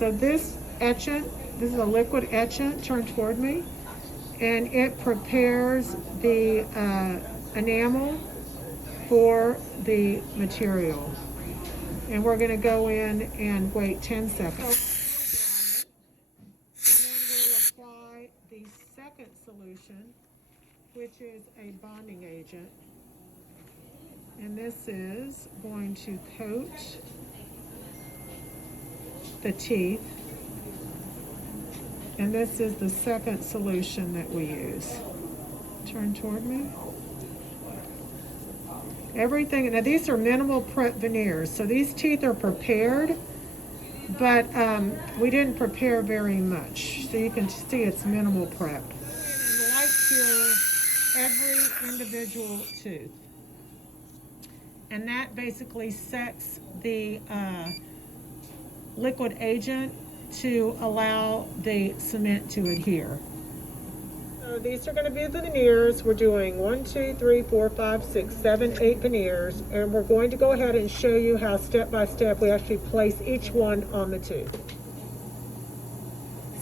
so this etchant, this is a liquid etchant, turn toward me, and it prepares the enamel for the material. And we're going to go in and wait 10 seconds. And then we'll apply the second solution, which is a bonding agent. And this is going to coat the teeth. And this is the second solution that we use. Turn toward me. Everything, now these are minimal prep veneers, so these teeth are prepared, but we didn't prepare very much. So you can see it's minimal prep. And light cure every individual tooth. And that basically sets the liquid agent to allow the cement to adhere. So these are going to be the veneers. We're doing 1, 2, 3, 4, 5, 6, 7, 8 veneers, and we're going to go ahead and show you how step by step we actually place each one on the tooth.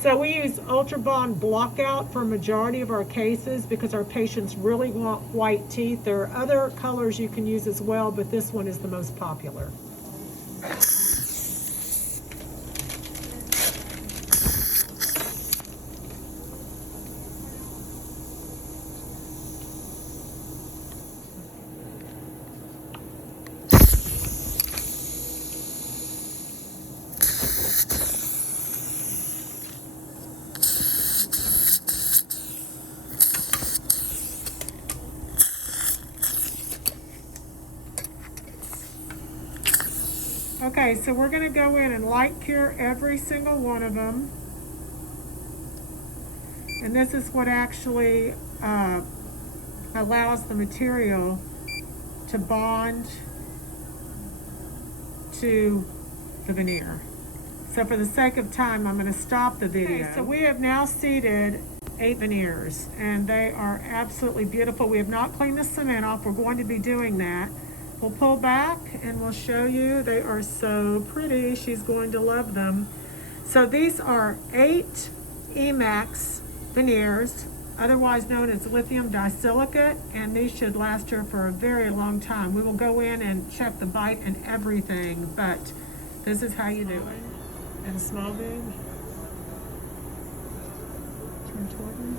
So we use Ultra Bond Blockout for a majority of our cases because our patients really want white teeth. There are other colors you can use as well, but this one is the most popular. Okay, so we're going to go in and light cure every single one of them. And this is what actually allows the material to bond to the veneer. So for the sake of time, I'm going to stop the video. Okay, so we have now seated 8 veneers, and they are absolutely beautiful. We have not cleaned the cement off. We're going to be doing that. We'll pull back and we'll show you. They are so pretty. She's going to love them. So these are 8 Emax veneers, otherwise known as lithium disilicate, and these should last her for a very long time. We will go in and check the bite and everything, but this is how you do it. And small big. Turn toward me.